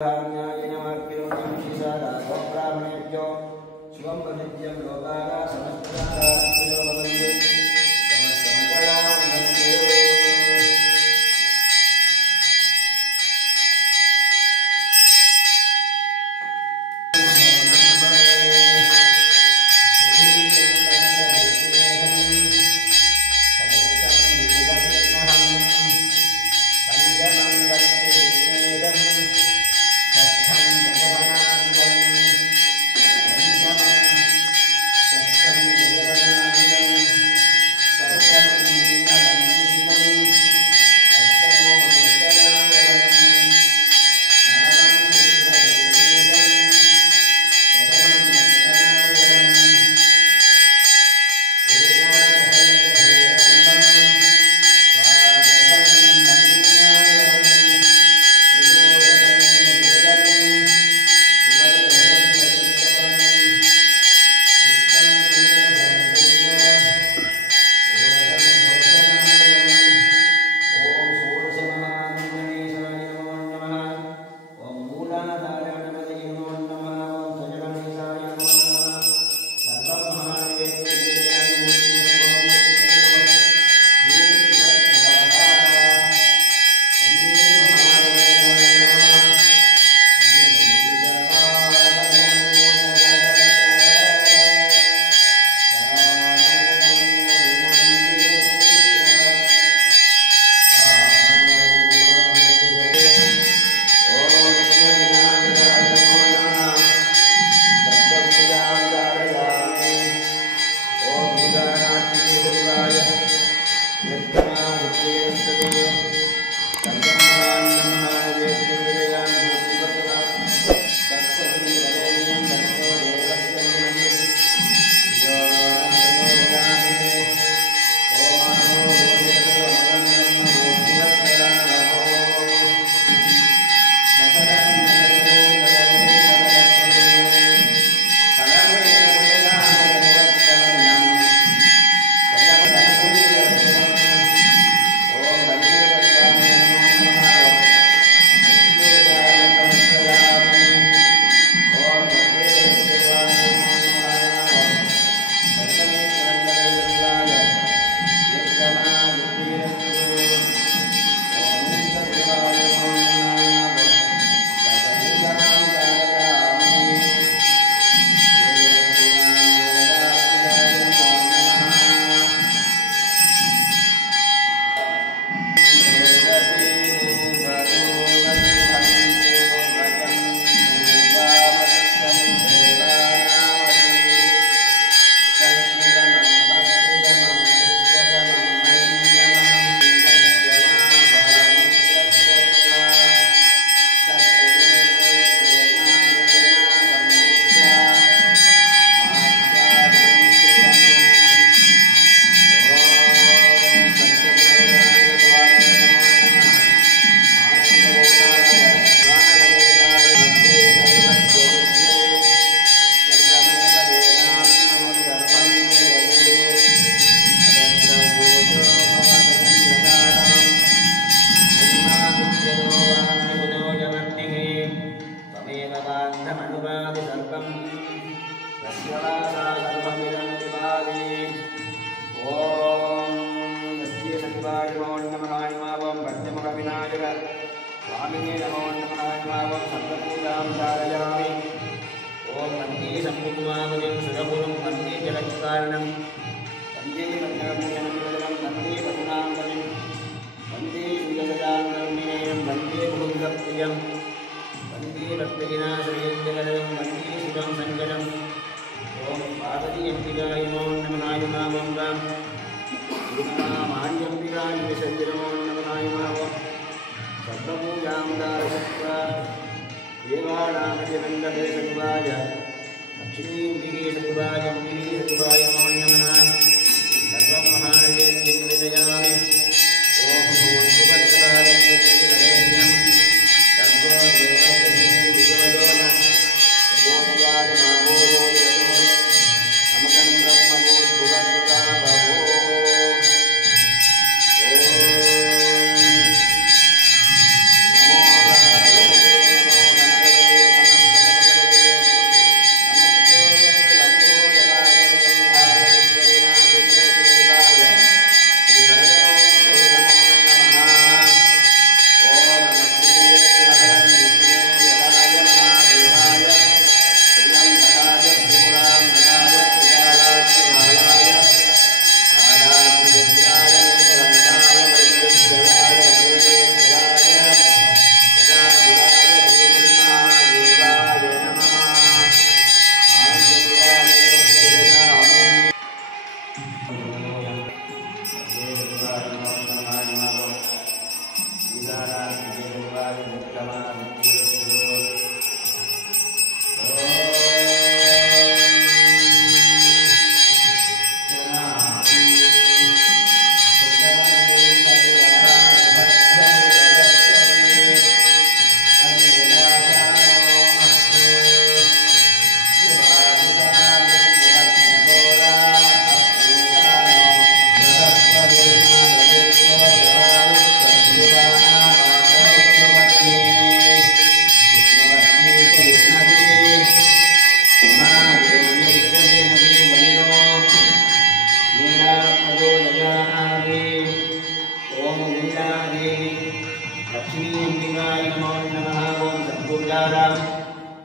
Namo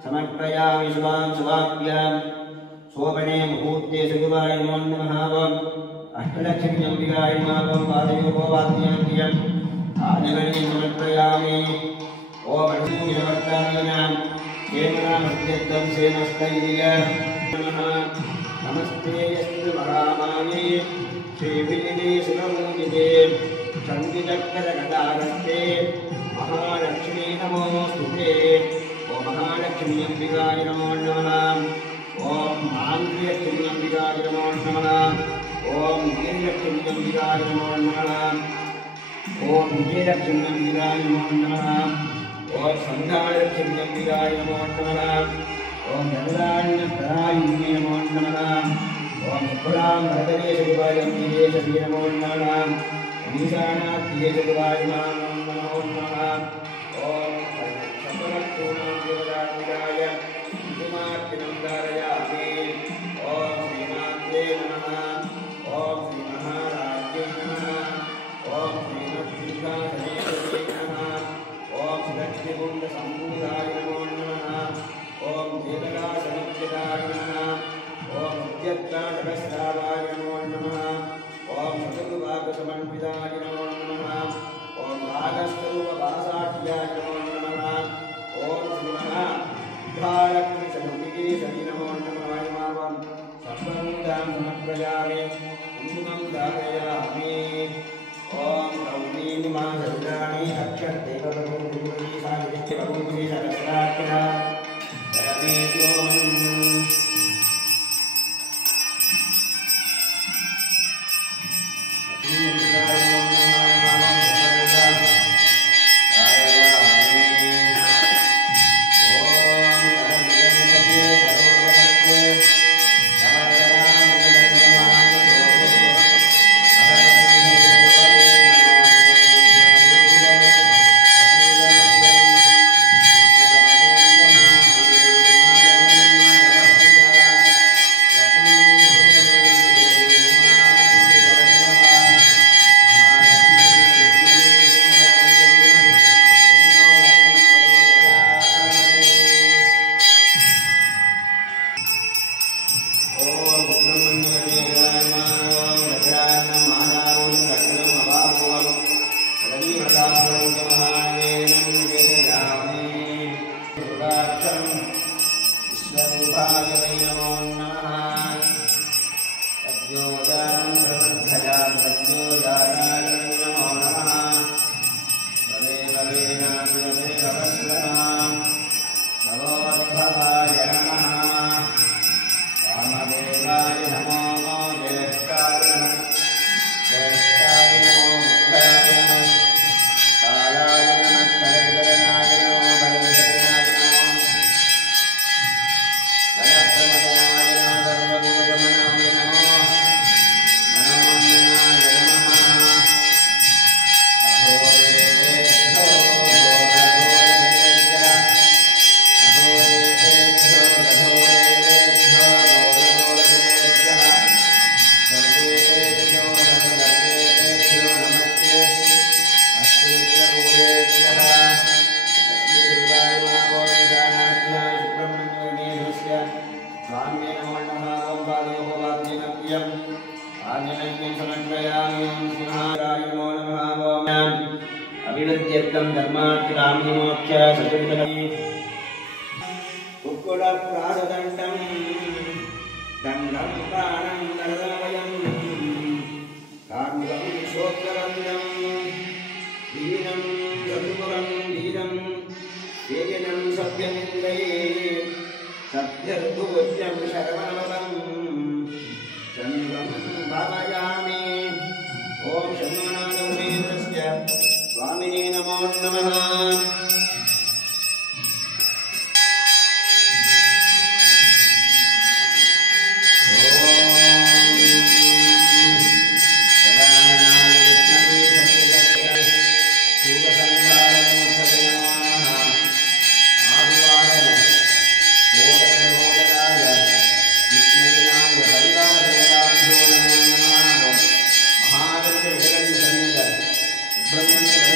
समर्पयामि शुभां शुभाभ्यां शोभने मुहूर्ते सुगुवाय नमो नमः अष्टलक्ष्मी अंबिकाय नमः पादयोगो वाद्यान्त्यम् आनगणे समर्पयामि ओम अणुविवर्तनाय केमनामत्यर्थं सेनस्तैर्य नमः नमस्ते यस्तु महामाये श्रीविलिने सुरमूजिते चण्डिचक्रगदागस्ते महालक्ष्मी नमोस्तुते ओम महालक्ष्मी अंबिकाय नमो नमः ओम मांगल्यलक्ष्मी अंबिकाय नमो नमः ओम वीरलक्ष्मी अंबिकाय नमो नमः ओम विजयलक्ष्मी अंबिकाय नमो नमः ओम संधानलक्ष्मी अंबिकाय नमो नमः ओम गरुडान्यप्रायिणे नमो नमः ओम पुरां भरतरे शिवाय अंबिके नमो नमः ईशानाथ्ये शिवाय नमो नमः ओम सर्वक्षमपूर्णां देवताय कुमार्तिनं धारयामि ओम श्रीमात्रे नमः ओम श्री महाराज्ये नमः ओम श्रीमत्सिंहासनेश्वरे नमः ओम श्रीलक्ष्मीकुण्डसम्भूताय नमो नमः ओम वेदकासमुच्यताय नमः ओम उद्यत्ताटकस्रावाय नमो नमः ओम चतुर्भागसमन्विताय नमो नमः ओम भागस्वरूपभासाढ्याय नमो नमः ओम श्रीमहालक्ष्मीसमुद्दिगिरिसरि नमो नमः इमां सर्वमुदां समर्पयामि कुङ्कुमं धारयामि ओम गौरीनिमासरुदानि अक्षते भगवती सावित्री भगवती सहस्राक्षरा अभिवृद्ध्यर्थं धर्मार्थकामविमोक्ष सचरितमयि कुक्कुटप्रासदण्डं दण्डं प्राणं नरदमयं कार्मुकं शोत्रबन्धं वीरं चतुपुरं वीरं वेदिनं सभ्यमिन्द्रै सभ्यर्भुवज्यं शरवणवदं चन्द्रं भावयामि ओम शन्मनादेन्द्रस्य स्वामिने नमो नमः ब्रह्मण्य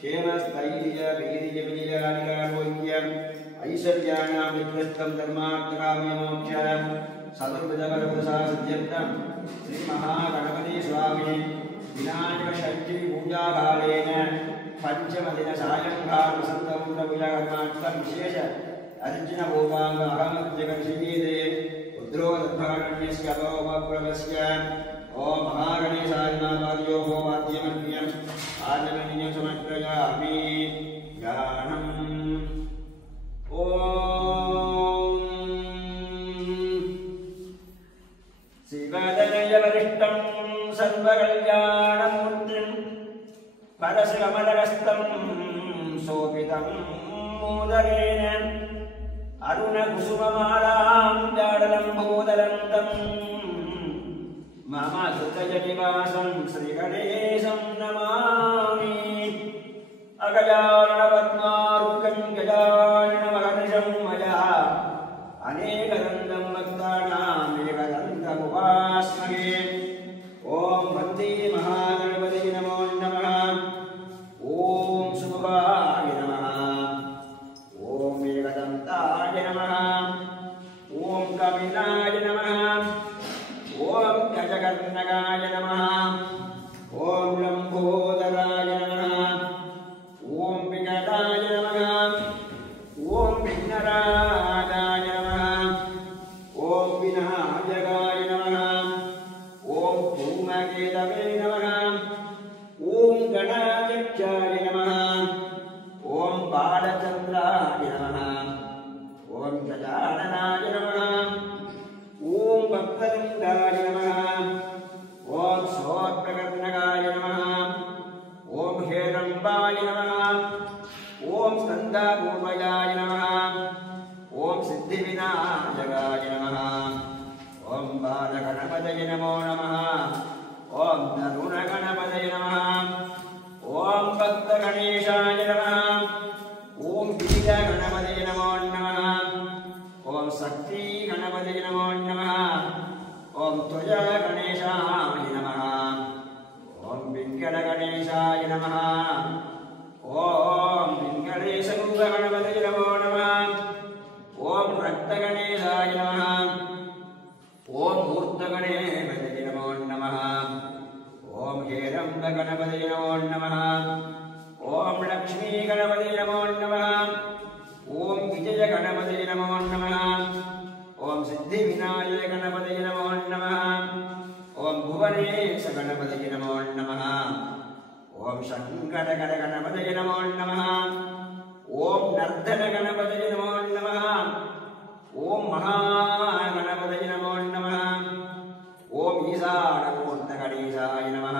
क्षेमस्थैर्य वीर्य विजयानिरारोग्य ऐश्वर्याणां विकृष्टं धर्मार्थकाम्यमोक्ष सतुर्विधबलप्रसादसिद्ध्यर्थं श्रीमहागणपति स्वामी विनायकषष्ठी पूजाकालेन पंचमदिन सायंकालसन्तं प्रभुजगन्नाथं विशेष अर्जुनपूर्वाङ्ग अहमद्यगर्षयीते रुद्रोदर्भारण्यस्य अभवप्रभस्य ओम महागणेशाय नमः वाद्यमन्यम् आजमन्यं समर्पयामि ज्ञानम् ओम शिवदलयवरिष्ठं सर्वकल्याणमूर्तिं परशुकमलहस्तं शोभितं मोदकेन अरुणकुसुममालां जाडलम्बोदरं मम हृदयनिवासं श्रीगणेशं नमामि अगजाननपद्मार्कं गजाननमहर्निशं मया अनेकदन्तं भक्तानाम् एकदन्तमुपास्महे ॐ वन्दे महागणपतये नमो नमः ॐ शुभाय नमः ॐ एकदन्ताय नमः ॐ कपिलाय नमः ॐ गजकर्णकाय नमः ॐ लम्बोदराय नमः ॐ विकटाय नमः ॐ विघ्नराजाय नमः ॐ विनायकाय नमः ॐ धूमकेतवे नमः ॐ गणाध्यक्षाय नमः ॐ बालचन्द्राय नमः ॐ गजाननाय नमः ॐ भक्तवृन्दाय नमः ॐ सोत्प्रकर्णकाय नमः ॐ हेरम्बाय नमः ॐ स्कन्दापूर्वजाय नमः ॐ सिद्धिविनायकाय नमः ॐ बालगणपतये नमो नमः ॐ तरुणगणपतये नमः ॐ भक्तगणेशाय नमः ॐ वीरगणपतये नमो नमः ॐ शक्तिगणपतये नमो नमः ॐ ध्वजगणेशाय नमः ॐ वेङ्कटगणेशाय नमः ॐ वेङ्कटेशगणपतये नमो नमः ॐ रक्तगणेशाय नमः ॐ मूर्तगणपतये नमो नमः ॐ हेरम्बगणपतये नमो नमः ॐ लक्ष्मीगणपतये नमो नमः ॐ विजयगणपतये नमो नमः ॐ सिद्धिविनायकगणपतये नमो नमः ॐ भुवनेशगणपतये नमो नमः ॐ शङ्करगणपतये नमो नमः ॐ नर्धनगणपतये नमो नमः ॐ महागणपतये नमो नमः ॐ ईशानमूर्तगणेशाय नमः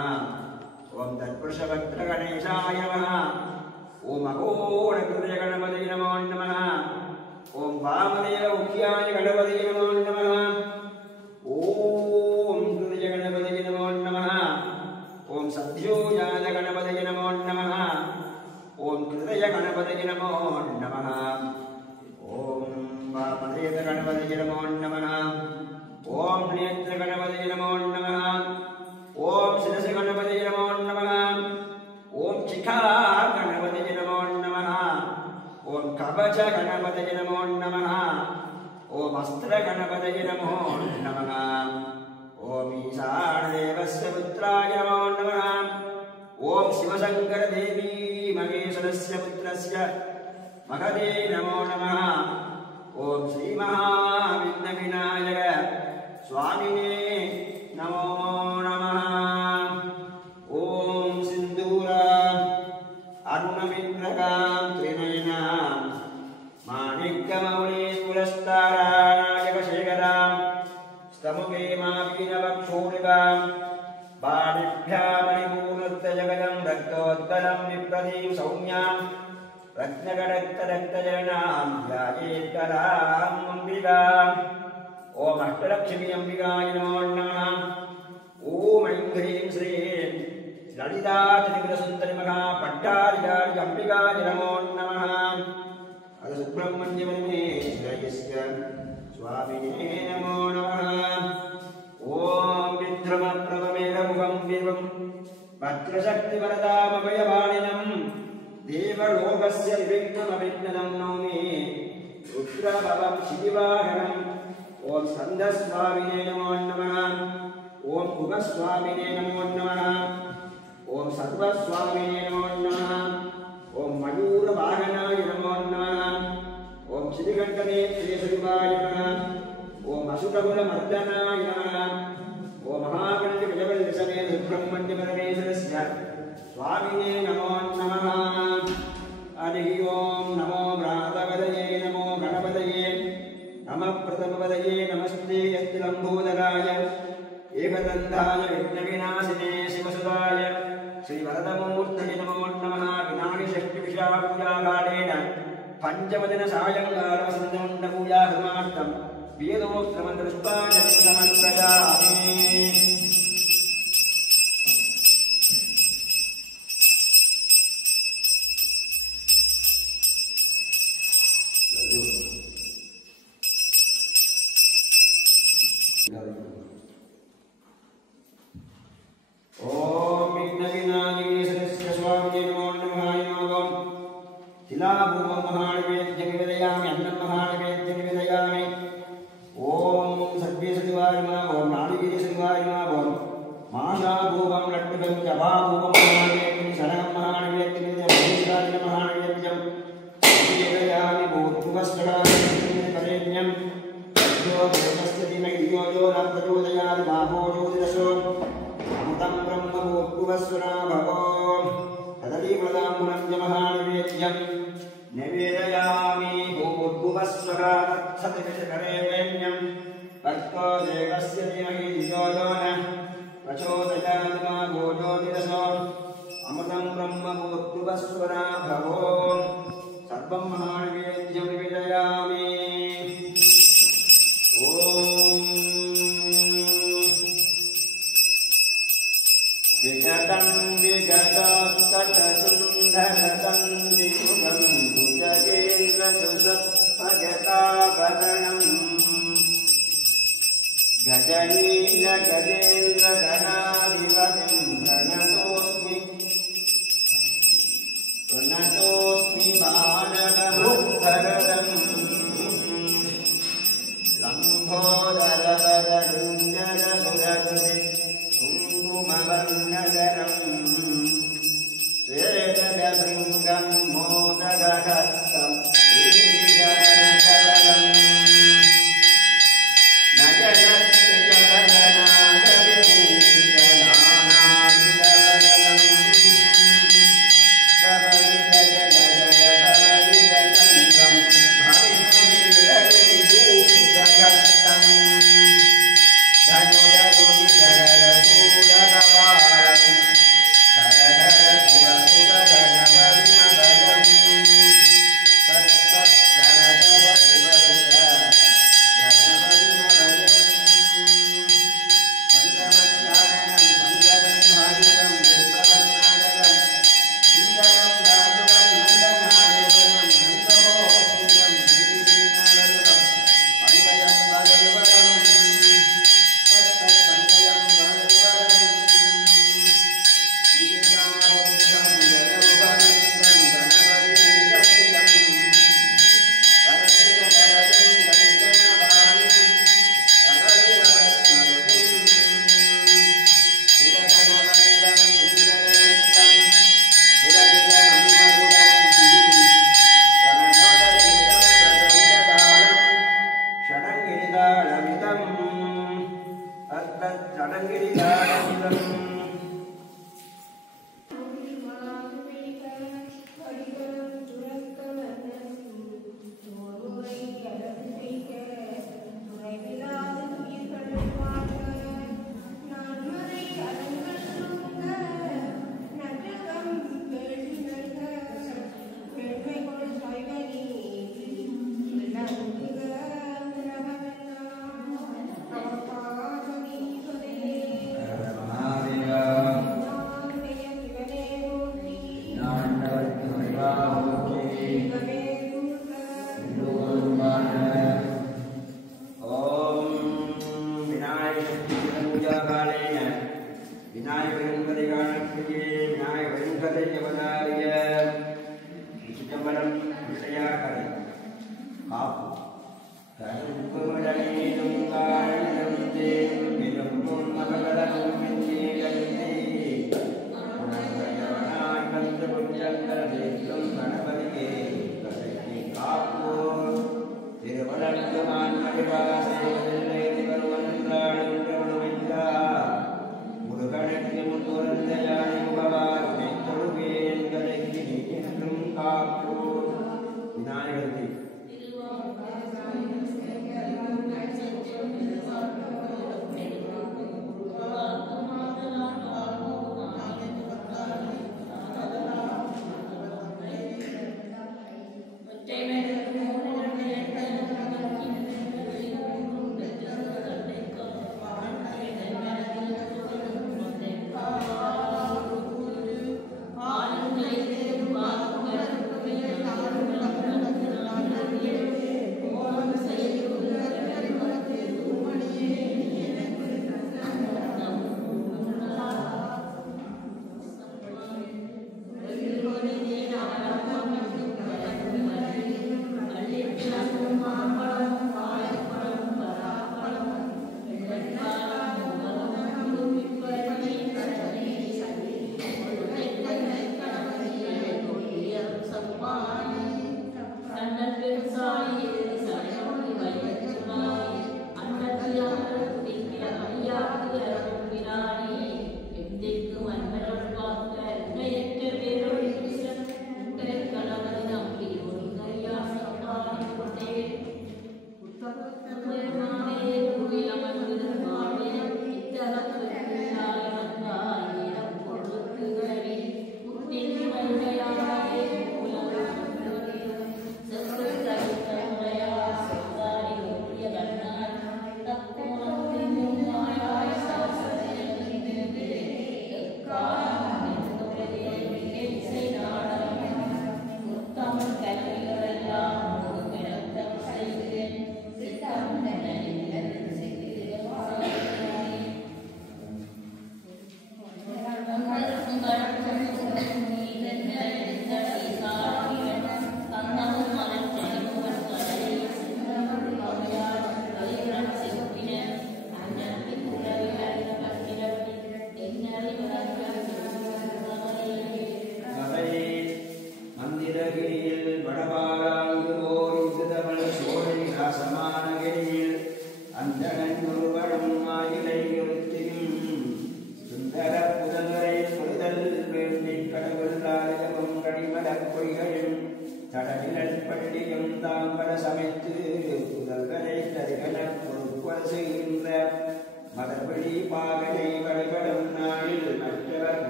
ॐ तत्पुरुषभद्रगणेशाय नमः ॐ अघोरहृदयगणपतये नमो नमः ॐ वामदेवमुख्याय गणपतये नमो नमः ॐ हृदयगणपतये नमो नमः ॐ सद्योजातगणपतये नमो नमः ॐ हृदयगणपतये नमो नमः ॐ वामदेवगणपतये नमो नमः ॐ नेत्रगणपतये नमो नमः ॐ शिरसिगणपतये नमो नमः ॐ शिखागणपतये नमो नमः ॐ कवचगणपतये नमो नमः ॐ अस्त्रगणपतये नमो नमः ॐ ईशानदेवस्य पुत्राय नमो नमः ॐ शिवशङ्करदेवी महेश्वरस्य पुत्रस्य महदे नमो नमः ॐ श्रीमहाविघ्नविनायक स्वामिने नमो नमः ॐ सिन्दूर अरुणमिन्द्रकां त्रिनयनां माणिक्यमौळीपुरस्तारानायकशेखरां स्तमुखे मापीनवक्षोरिकां बालिभ्यामणिपूर्णजगदं रक्तोत्तलं विप्रदीं सौम्यां रत्नगडक्तरक्तजनां ध्यायेत्कराम् अम्बिकाम् ॐ अष्टलक्ष्मी अम्बिकाय नमो नमः ॐ ऐं ह्रीं श्रीं ललिता त्रिपुरसुन्दरी महापट्टारिकाय अम्बिकाय नमो नमः अथ सुब्रह्मण्यमन्येश्वरस्य स्वामिने नमो नमः ॐ विद्रुमप्रभमेरमुखं विवं भद्रशक्तिवरदामभयवाणिनं देवलोकस्य विघ्नमविघ्नं नौमि रुद्रभवं शिवाहरम् ओम स्कंदस्वामिने नमो नमः ओम कुबस्वामिने नमो नमः ओम सर्वस्वामिने नमो नमः ओम मयूरवाहनाय नमो नमः ओम श्रीकंठनेत्रे शिवाय नमः ओम असुरकुलमर्दनाय नमः ओम महागणपतिसमेत ब्रह्मण्यपरमेश्वरस्य स्वामिने नमो नमः हरि ओम नमो भ्रातपदये नमो गणपतये नमः प्रथमपदये नमस्ते यत्लम्बोदराय एकदन्ताय विघ्नविनाशिने शिवसुताय श्रीवरदमूर्तये नमो नमः विनायकषष्टिविशापूजाकालेन पञ्चमदिन सायङ्कालवसन्तमण्डपूजाकर्मार्थं वेदोक्तमन्त्रपुष्पाञ्जलिं समर्पयामि ओम विघ्नविनायकस्य स्वामिने नमो नमः ओम शिलाभूमं महानैवेद्यं निवेदयामि अन्नं महानैवेद्यं निवेदयामि ओम सर्वेश्वराय नमः ओम नारिकेश्वराय नमः ओम माशाभूमं लड्डुकं जपाभूमं महानैवेद्यं शरणं महानैवेद्यं निवेदयामि महानैवेद्यं निवेदयामि भूर्भुवस्सुराय करेण्यं यो देवस्य धीमहि यो न प्रचोदयात् मा भोजोतिरसो अमृतं ब्रह्मभूर्भुवस्सुरा भवो तदलीमृताम्बुलं च महानैवेद्यं निवेदयामि भूर्भुवस्सुरा तत्सवितुर्करेण्यं भर्गो देवस्य धीमहि धियो यो न प्रचोदयात् मा भोजोतिरसो अमृतं ब्रह्मभूर्भुवस्सुरा भवो सर्वं महानैवेद्यं निवेदयामि विगतं विगतोत्कटसुन्दरतं दिमुखं भुजगेन्द्रसुषत्पगतावरणं गजनीलगजेन्द्रगणाधिपतिं प्रणतोऽस्मि बालकमुद्धरदम् लम्भोदरवररुञ्जनसुरगुरे कुङ्कुमवर्णधरम् श्वेतशृङ्गं मोदकहस्तं श्रीजनकरम् नयनत्रयवरनादविभूषितनानाविलवरदम् धवलितजलजलधवलितचन्द्रं हरिणीलविभूषितघट्टम् धनुजगुविजगरसूरकवालं धरधर शिवसुरगणपतिमभजम् விநாயகர்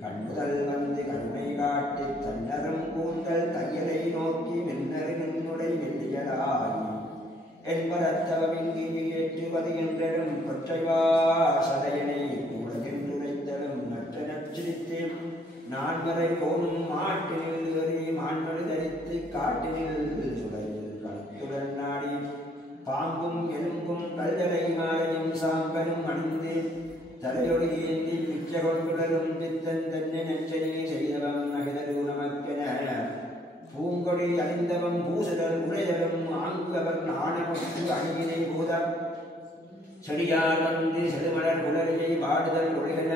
கண்முதல் வந்து கண்மை காட்டி தன்னரும் கூந்தல் தையலை நோக்கி மின்னரு மின்னுடை வெள்ளியலாய் என்பதத்தவமிங்கி ஏற்றுவது என்றும் கொற்றைவா சதையனை உலகென்றுரைத்தலும் நற்ற நச்சிரித்தேன் நான் வரை போனும் மாட்டினில் ஏறி மான்மழு தரித்து காட்டினில் சுடையில் கழுத்துடன் நாடி பாம்பும் எலும்பும் கல்லறை மாலையும் சாம்பலும் அணிந்து தலையொடி ஏந்தி பிச்ச கொண்டுடலும் பித்தன் தன்னை நச்சனை செய்தவன் மகிழரு நமக்கென பூங்கொடி அறிந்தவன் பூசுதல் உரைதலும் ஆங்குவர் நாணமுற்று அணிவினை பூதம் செடியார் வந்து செடுமலர் குளரியை பாடுதல் ஒளிகள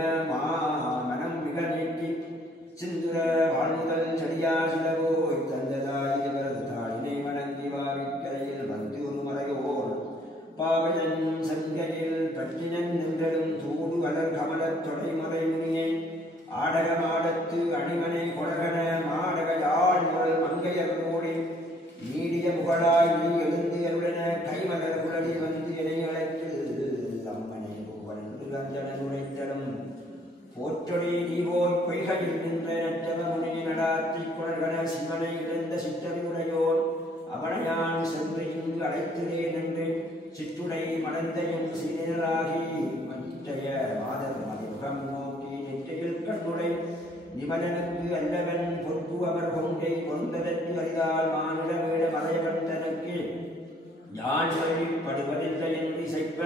மனம் மிக நீக்கி சிந்துர வாழ்முதல் செடியார் சிலவோய் தந்ததாய் இவரது தாளினை வணங்கி வாவிக்கரையில் வந்து ஒரு மறையோர் பாவலன் சங்கையில் பற்றினன் நின்றடும் தூடு வளர் கமலத் தொடைமறை முனியை ஆடகமாடத்து அணிமனை கொடகன மாடக யாழ் முறை மங்கையரோடி நீடிய முகடாய் நீ எழுந்து அருளென கைமலர் குழலி வந்து எனை அழைத்து அம்மனை புகழ்ந்து ரஞ்சனன் உரைத்தலும் போற்றொடி நீவோய் பொய்கையில் நின்ற நற்றவ முனியை நடாத்தி குழல்கன சிவனை இழந்த சிற்றறிவுடையோர் அவனையான் சென்று இங்கு அழைத்துடேன் என்று சிற்றுடை மடந்தையும் சீனராகி மற்றைய மாதர் மதிமுகம் நோக்கி நெற்றியில் கண்ணுடை நிமலனுக்கு அல்லவன் பொற்பு அவர் கொங்கை கொண்டதற்கு அறிதால் மாநில வீட மலையவன் தனக்கு யான் வழிபடுவதில்லை என்று இசைப்ப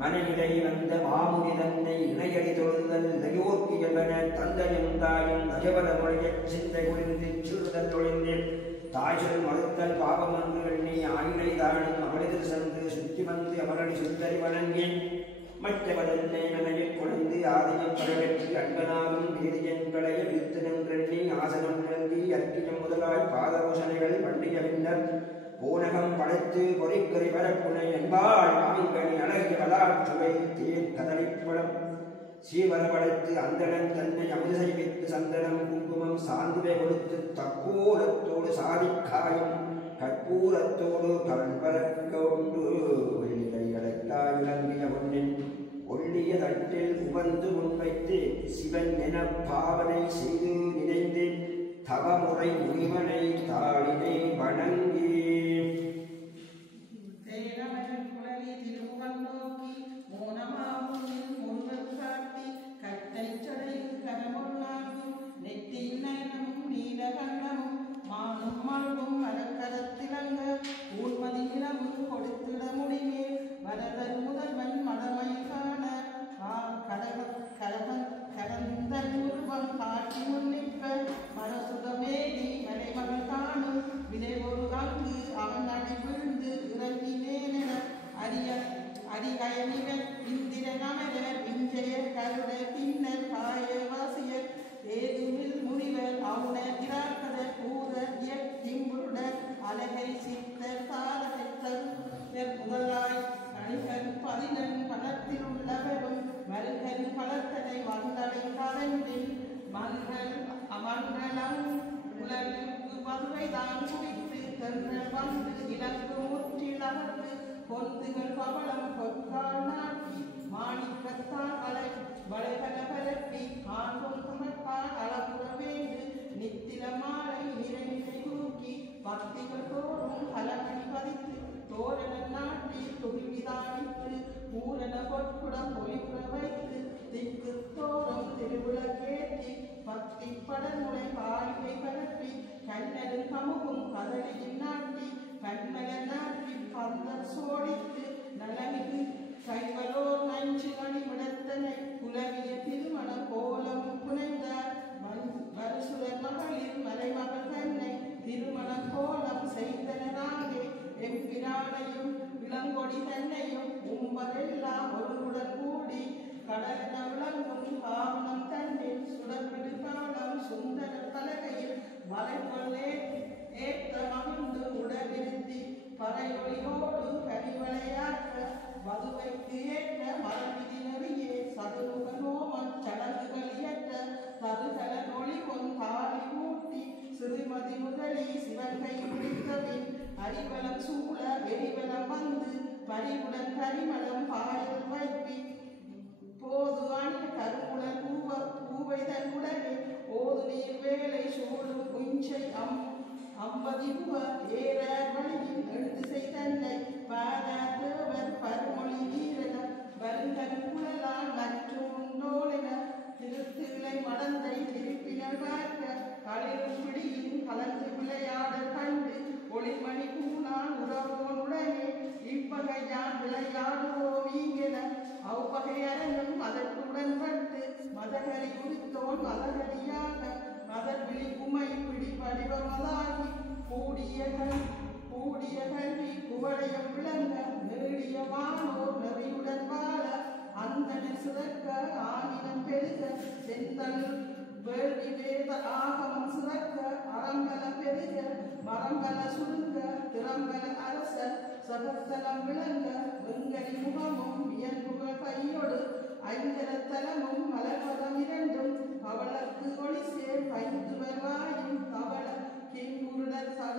மனையிடை வந்த மாமுனி தன்னை இணையடி தொழுதல் நயோக்கியவன தந்தையும் தாயும் நஜவர மொழியச் சிந்தை ஒளிந்து சிறுதல் ஒளிந்து தாய்கள் மறுத்தல் பாவம் என்று எண்ணி ஆயிலை தானும் அவளில் சென்று சுற்றி வந்து அவரடி சுத்தரி வணங்கி மற்றவதன்னை நனையில் கொண்டு ஆதியம் பரவெற்றி அன்பனாகும் வீரியன்களைய விழுத்து நின்றெண்ணி ஆசனம் நிறுத்தி அர்க்கியம் முதலாய் பாதரோசனைகள் பண்டிய பின்னர் பூனகம் படைத்து பொறிக்கறி பரப்புனை என்பாள் மாமிங்கனி அழகிய வளாற்றுவை தேன் கதளிப்படம் சீவர படைத்து அந்தணன் தன்னை அமுது செய்வித்து சந்தனம் குங்குமம் சாந்துவை கொடுத்து தக்கூரத்தோடு சாதிக்காயும் கற்பூரத்தோடு கல்வரக்க உண்டு வெள்ளிடைகளைக்காய் விளங்கிய ஒன்றின் ஒள்ளிய தட்டில் உவந்து முன்வைத்து சிவன் என பாவனை செய்து நினைந்து தவமுறை முனிவனை தாளினை வணங்கி பொந்துகள் பவளம் பொற்கால் நாட்டி மாணிக்கத்தான் அலை வளைகல பரப்பி ஆண்பொன் சமர்ப்பால் அளப்புற வேண்டு நித்தில மாலை நிறைநிலை தூக்கி பக்திகள் தோறும் கலமணி பதித்து தோரண நாட்டி துகிவிதானித்து பூரண பொற்குடம் ஒளிபுற வைத்து திக்கு தோறும் திருவிளக்கேற்றி பக்தி படமுறை பாலிகை பரப்பி கண்ணரும் கமுகும் கதலியின் நாட்டி கண்மல நாட்டி பந்தர் சோடித்து நலமிகு கைவலோர் நஞ்சு மணி விடத்தனை புலவிய திருமண கோலம் புனைந்தார் வருசுரர் மகளிர் மலைமகள் தன்னை திருமண கோலம் செய்தனராங்கே எம்பிரானையும் இளங்கொடி தன்னையும் உம்பரெல்லாம் ஒருவுடன் கூடி கடலென விளங்கும் காவணம் தன்னில் சுடர்விடு காலம் சுந்தர பலகையில் வலைப்பொல்லே ஏற்ற மகிழ்ந்து உடவிருத்தி பறையொளியோடு கரிவளையாற்ற வதுவைக்கு ஏற்ற மரவிதி நெறியே சதுமுக நோமன் சடங்குகள் இயற்ற தருகல நொழி பொன் தாலி ஊட்டி சிறுமதி முதலி சிவகை பிடித்தபின் அறிவலம் சூழ வெறிவலம் வந்து பரிவுடன் கரிமளம் பாயல் வைப்பி போது அணிய கருமுடன் பூவை தன்னுடன் சூழும் உஞ்சை அம்பதிபுவ ஏற வழியின் எழுதிசை தன்னை பாராதவர் பருமொழி வீரன வருங்கன் குழலால் நற்றுண்டோலென திருத்திலை மடந்தை திருப்பினர் பார்க்க களிரும் பிடியின் கலந்து விளையாடல் கண்டு ஒளிமணி கூணான் உறவோனுடனே இப்பகையான் விளையாடுவோம் ஈங்கென அவ்வகை அரணும் அதற்குடன்பட்டு மதகரி உரித்தோன் மதகரியாக மதர் விழி குமை பிடி வடிவமதாகி கூடிய கல்வி குவளையம் விளங்க நேடிய வானோர் நெறியுடன் வாழ அந்தன சிறக்க ஆகினம் பெருக செந்தல் வேள்வி வேத ஆகமம் சிறக்க அறங்கல பெருக மரங்கல சுருங்க திறம்பல அரச சகத்தலம் விளங்க வெங்கலி முகமும் இயல்புகள் கையோடு ஐங்கரத்தலமும் மலர்பதம் இரண்டும் அவளுக்கு ஒளி சேர் பைந்து வருவாயும் தவள கிங்குருடர் சட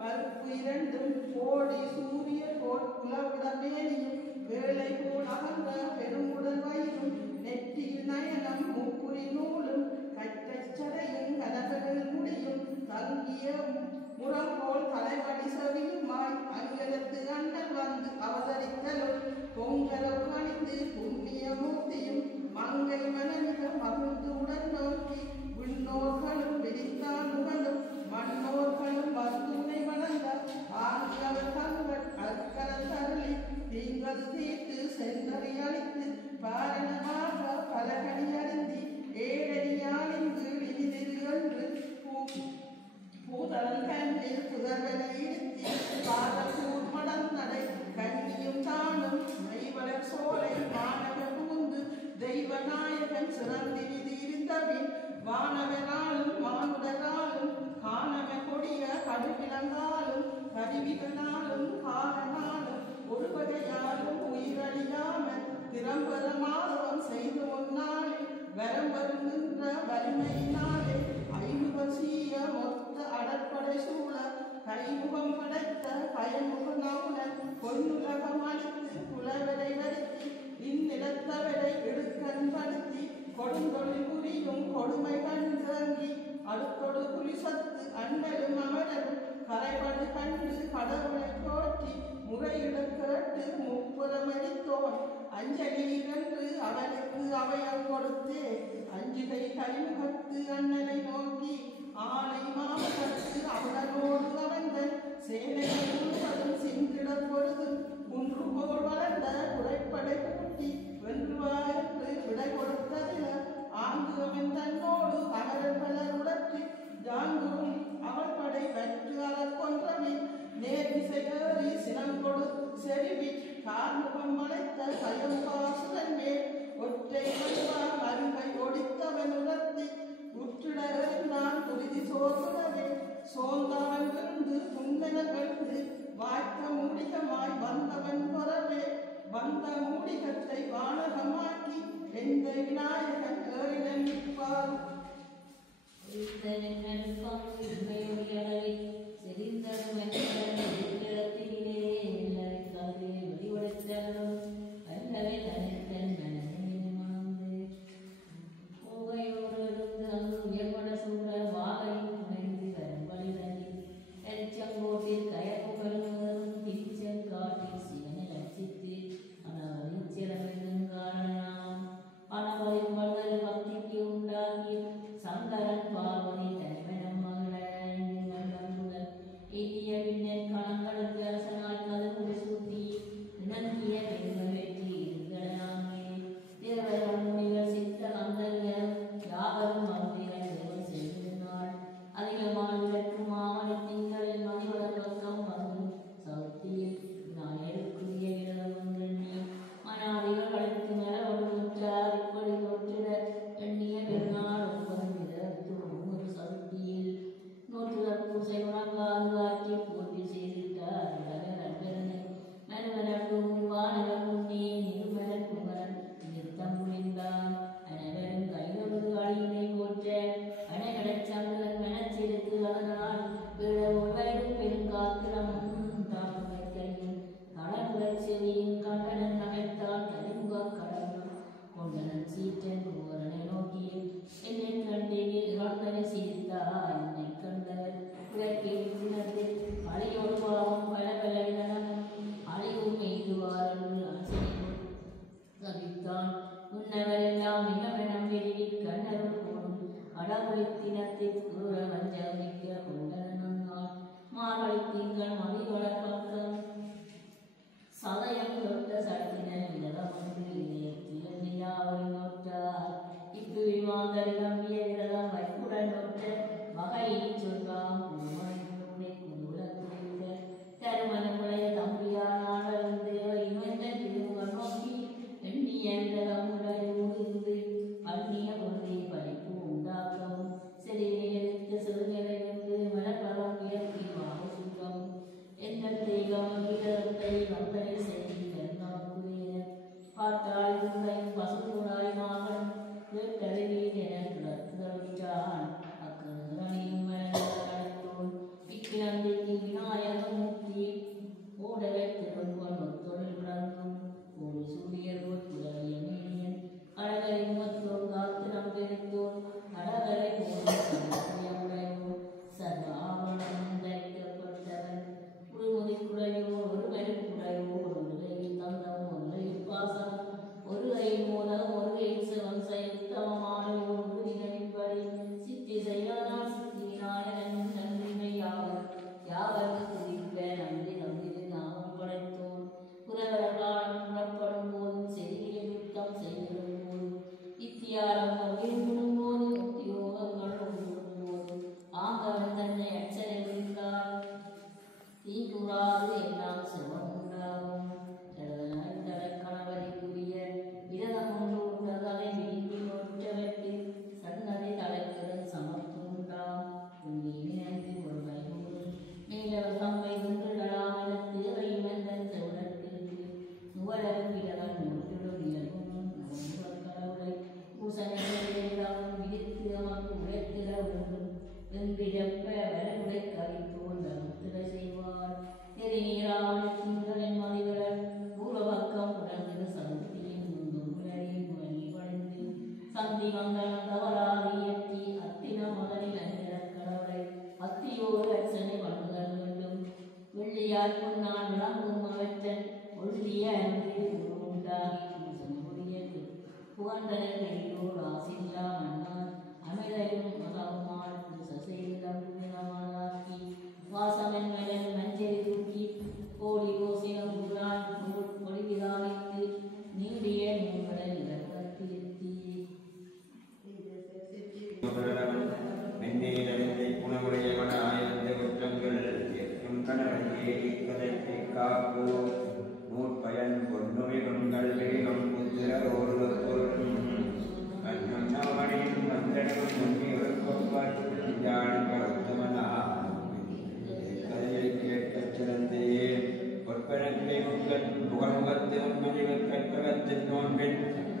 மறுப்பு இரண்டும் கோடி சூரிய கோட் குலவிடமேனியும் வேலை போல் அகன்ற பெருங்குடல் வயிறும் நெற்றியில் நயனம் முப்புரி நூலும் கற்றச்சடையும் கனககள் முடியும் தங்கிய முறம் போல் தலைவடி செவியுமாய் அங்கலத்து அண்ணல் வந்து அவதரித்தலும் பொங்கலவு அணிந்து புண்ணிய மூர்த்தியும் மங்கை மனமிக மகிழ்ந்து உடன் நோக்கி விண்ணோர்களும் விரித்தான் முகலும் மண்ணோர்களும் மருத்துவனை வளர்ந்த ஆகியவர் தங்கள் அற்கலன் தருளி நீங்கள் தீர்த்து சென்றறி அளித்து பாரணமாக பலகடி அறிந்தி ஏழடியாளின் கீழ் இனிதிரு என்று பூதலன் கண்ணில் புதர்வனை இழுத்தி பாதசூர் மடந்தடை கண்ணியும் தானும் மெய்வளர் சோலை மாணவ பூந்து தெய்வநாயகன் சிறந்திரிது இருந்தபின் வானவனாலும் மானுடராலும் காணவ கொடிய கடுவிலங்காலும் கருவிகனாலும் காரணாலும் ஒரு வகையாலும் உயிரழியாமல் திறம்பெற மாதவம் செய்து முன்னாளில் வரம் வருகின்ற வலிமையினாலே ஐமுகசீய மொத்த அடற்படை சூழ கைமுகம் படைத்த பயமுக நவுலன் பொன்னுலகம் அளித்து புலவரை வருத்தி இந்நிலத்தவரை இடுக்கண் படுத்தி கொடுந்தொழில் புரியும் கொடுமை கண்டங்கி அடுத்தொடு புலிசத்து அண்ணலும் அமரரும் கரைபடு கண்டு கடவுளை போற்றி முறையிட கேட்டு முப்புறமளித்தோன் அஞ்சலி என்று அவனுக்கு அபயம் கொடுத்தே அஞ்சுகை கைமுகத்து அண்ணலை நோக்கி ஆலை மாவட்டத்து அவனோடு அவந்தன் சேனையை முழுவதும் சிந்திட பொழுதும் குன்று போல் வளர்ந்த குறைப்படை கூட்டி வென்றுவாருக்கு விடை கொடுத்ததில ஆங்குவன் தன்னோடு அமரர் பலர் உடற்றி ஜாங்குரும் அவள் படை பற்று அலர் கொன்றவின் நேர்விசையேறி சினங்கொடு செறிவி கார்முகம் மலைத்த கயமுகாசுரன் மேல் ஒற்றை வலுவான் அருகை ஒடித்தவன் உணர்த்தி உற்றிட எறிந்தான் குருதி சோர்வனவே சோர்ந்தவன் விழுந்து துண்டென கழுந்து வாய்த்த மூடிகமாய் வந்தவன் பொறவே வந்த மூடிகத்தை வானகமாக்கி எந்த விநாயகன் ஏறினன் நிற்பார் உயர்பட சூழ வாகையும் தீங்குறாது எல்லாம் செல்வம் உண்டாகும். கணவனுக்குரிய விரதம் ஒன்று உண்டதனை நீங்கி ஒற்றவற்கு சன்னதி தலைக்கிறன் சமர்த்து உண்டாம். நினைந்து ஒரு வைகூறு மேலவர் தம்மை வென்றுடலாம் என தேவை மன்னன் செவனத்திற்கு நுவலரும் விரதம் ஒன்றிடும் இயல்பும் கடவுளை பூசணம் விதித்து அமர்ந்து உழைத்திட வேண்டும் வெம்பிடப்ப வரவுடை கவித்து கொண்ட முத்திரை செய்வார். நெறிநீராவல் திங்களின் மதிவரர் பூர்வபக்கம் உணர்ந்து சந்தியின் முந்தும் உலரின் முழங்கி பணிந்து சந்தி மங்கலம் தவறாது இயற்றி அத்தின முதலில் அஞ்சிடக் கடவுளை அத்தியோடு அர்ச்சனை பண்ணுதல் வேண்டும். வெள்ளியால் பொன்னால் விளங்கும் அவற்றன் ஒள்ளிய அன்று உண்டாகி பூசனையுடையது புகண்டனை வெளியோர் ஆசில்லா மன்னார் அமிழையும் மகவுமாள் சசையிடம் புனிதமானாக்கி வாசமன் மேலன் மஞ்சள் தூக்கி கோழி கோசிலம் உருளான் பொழிவிதாவித்து நீடிய நூல்களை நிலத்திருத்தி மென்னேடலை புனவுடையவனாயிருந்த குற்றங்கள் எட்டும் கணவனையே கதைத்தை காப்பு நூற்பயன் பொன்னுமை கொண்கள் வேகம் புத்திரோடு பொருளும் அன்னம் நவமணியும் மந்திரமும் முன்னி ஒரு கொப்பாற்றும் யாழும் கருத்துமனா கதையை கேட்கச் சிறந்தே பொற்பனத்தை முக்கன் புகழ்முகத்து உண்மதிகள் கற்பகத்தின் நோன்பின்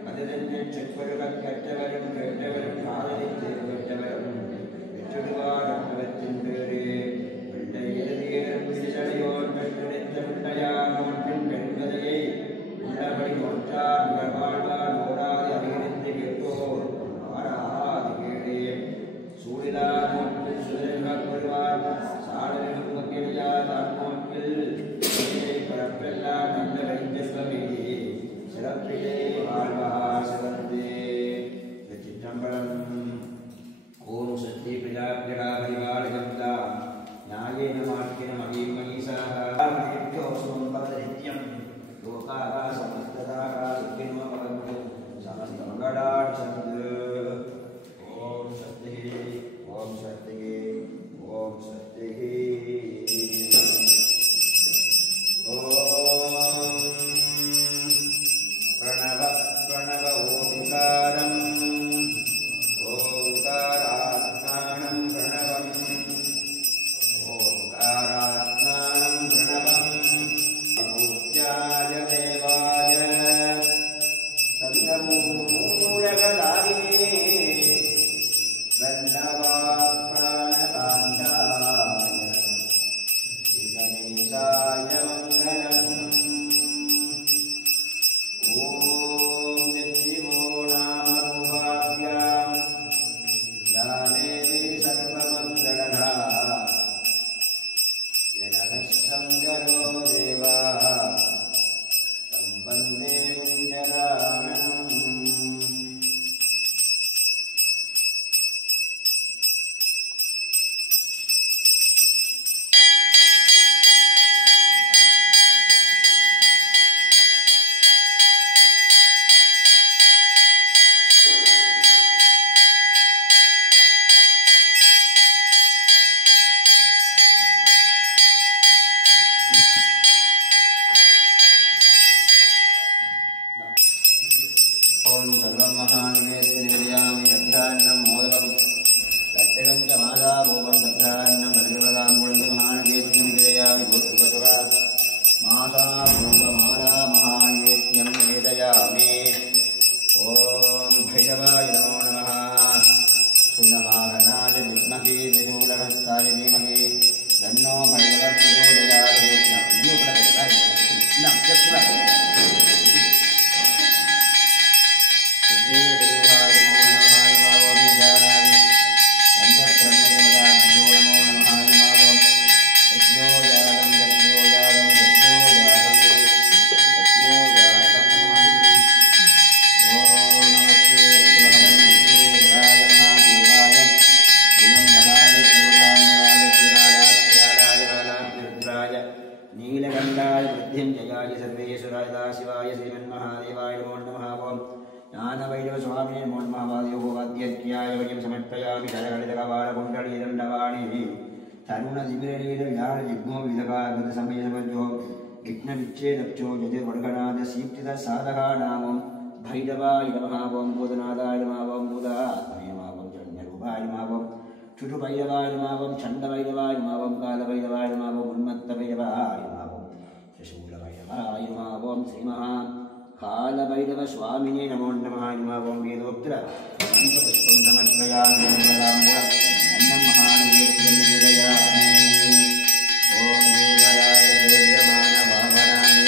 அதனை செப்பருகக் கற்றவரும் கேட்டவரும் காதலித்து கேட்டவரும் பெற்றுடுவார் அன்பத்தின் பேரே பிள்ளை எழுதியரும் விடுதலையோர் பெற்றெடுத்த பிள்ளையார் நோன்பின் பெண்கதையை உள்ளபடி ஒன்றார் இவர் வாழ்வார் ஓடாது அதிகரித்து கேட்போர் வாராது கேளே சூழிலா நோன்பில் சுதர்கள் கொள்வார் சாடலும் மக்களியார் தான் நோன்பில் பரப்பெல்லாம் நல்ல வைத்தியமே சிறப்பிலே வாழ்வார் சிறந்தே சிற்றம்பலம் ஓம் சக்தி பிதா பிடா பரிவார ஜப்தா ஞாயேன மார்க்கின மகிம் மகிஷாஹ நித்யோஸ்மம் பவதித்யம் லோகாரா சமஸ்ததாரா சுக்கினோ பவந்து சமஸ்த மங்களாட் சந்து ஓம் சக்தி ஓம் சக்தி ஓம் சக்தி प्रणव प्रणव ओंकारम् ओंकारात्मानं प्रणवम् ओंकारात्मानं प्रणवम् पूज्याय देवाय तन्नमूलकदायिने वल्लभात् प्राणकान्ताय गणेशाय मङ्गलम् ओम जत्रिवो नाम रूपाभ्यां या देवी सर्वमङ्गलदा यनः सङ्गरो देवा तं वन्दे कुञ्जरानम् ओम सर्वं महानिवेद्यनिवेदयामि अभ्रान्नं मोदकं तट्टकं च मादाभोगं अभ्रान्नं परिवदाङ्गुलं महानिवेद्यनिवेदयामि भूतुपतुरा माताभोगमाला महानिवेद्यं निवेदयामि ओम भैरवाय नमो नमः सुनवाहनाय विद्महे विशूलहस्ताय धीमहि तन्नो भैरवः प्रचोदयात् नीलकण्ठाय मृत्युञ्जयाय सर्वेश्वराय शिवाय श्रीमन्महादेवाय नमो नमः ओम् ज्ञानवैरवस्वामिने नमो नमः वाद्योपवाद्यज्ञाय वयं समर्पयामि शरहरितकवालकुण्डलीदण्डवाणिः तरुण दिविरलील व्याल जिग्मो विलकागत समय समजो विघ्न विच्छेदक्षो यतिर्वर्गनाद सीप्तित साधका नामं भैरवाय नमः ओं भूतनादाय नमः ओं भूतात्मने नमः ओं जन्यरूपाय नमः ओं चुटुभैरवाय नमः ओं छन्दभैरवाय नमः ओं कालभैरवाय नमः ओं उन्मत्तभैरवाय नमः ओं त्रिशूलभैरवाय नमः ओं श्रीमहा कालभैरव स्वामिने नमो नमः नमः ओं वेदोक्त्र पुष्पं समर्पयामि नमः अन्नं महानवेद्यं निवेदयामि ओं देवराज देव्यमान वामनानि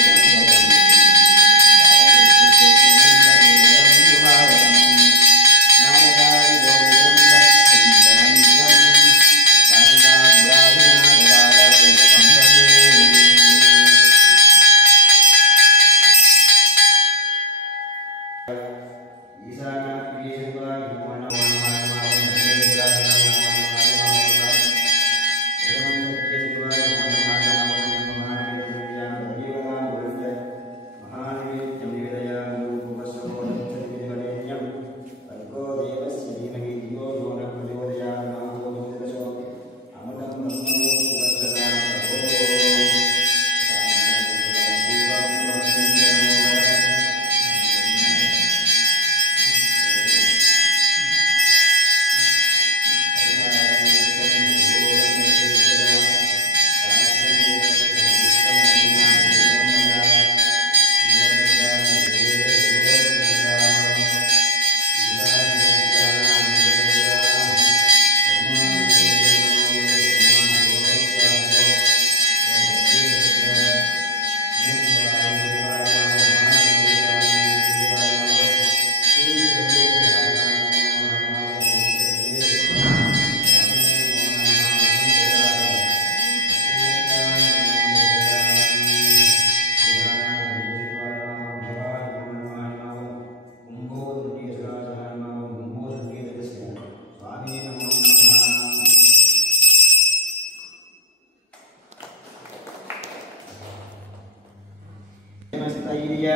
वीर्य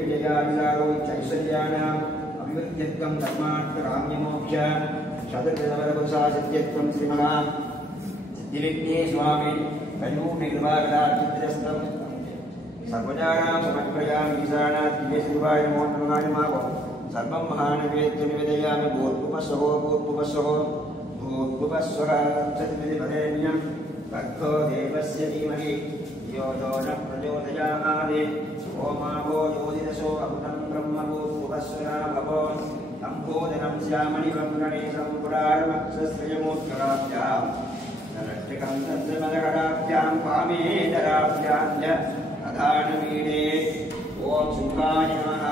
विजयानिसारो चैश्वर्याणाम् अभिवृद्ध्यत्वं धर्मार्थकाम्यमोक्ष शतकृतवरवसासिद्ध्यत्वं श्रीमहा सिद्धिविघ्ने स्वामी कल्यूर्निर्वागदाचित्रस्तं सर्वजानां समर्पयामि ईशानात् दिव्यशिवाय नमो नमः सर्वं महानवेद्यं निवेदयामि भूर्भुवस्वः भूर्भुवस्वः सत्विधिपदेन्यं भक्तो देवस्य धीमहि यो न प्रचोदयामादे ओमावो योदिदशो अमृतं ब्रह्मभूर्भुवस्वरा भवो सम्बोधनं श्यामणिवं गणेशं पुराणमक्षश्रियमोत्कराभ्यां नरष्टिकं तत्समदकटाभ्यां पामेतराभ्यां च अधानवीरे ॐ सुखाय नमः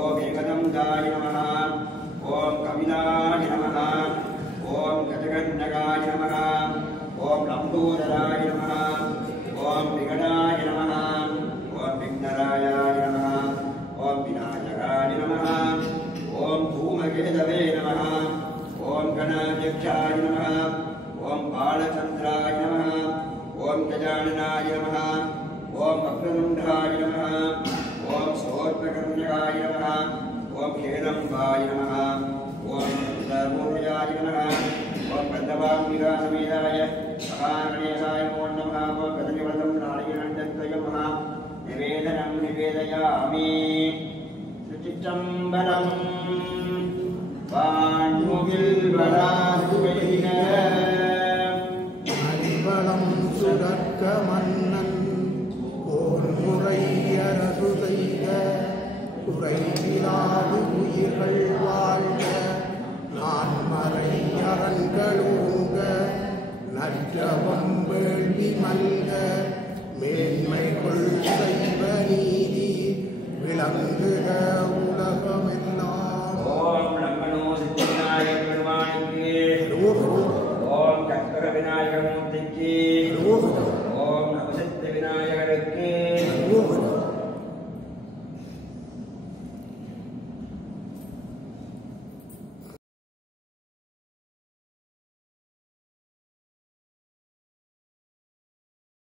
ॐ एकदन्ताय नमः ॐ कपिलाय नमः ॐ गजगन्धकाय नमः ॐ लम्बोदराय नमः ॐ विकटाय नमः ॐ विघ्नरायाय नमः ॐ विनायकाय नमः ॐ धूमकेतवे नमः ॐ गणाध्यक्षाय नमः ॐ बालचन्द्राय नमः ॐ गजाननाय नमः ॐ वक्रतुण्डाय नमः ॐ स्तोत्रकर्णकाय नमः ॐ हेरम्बाय नमः ॐ सर्वोदयाय नमः ॐ बद्धवाम्बिकासमेताय महागणेशाय नमो नमः ॐ गजनिवृतं नारायणञ्जन्तय नमः निवेदनं निवेदयामि திருச்சிற்றம்பலம் வான்முகில்வளாதுவைக அறிவளம் சுடர்க்க மன்னன் ஓர் முறை அரசு செய்க குறைவிலாது உயிர்கள் வாழ்க நான் மறை அரண்களூங்க நற்றவம் வேள்வி மல்க மேன்மைகள் செய்வ நீதி விளங்குக உலகமெல்லாம். ஓம் நமோ சித்திநாயக பெருமானுக்கு ஓம் கற்பக விநாயக மூர்த்திக்கு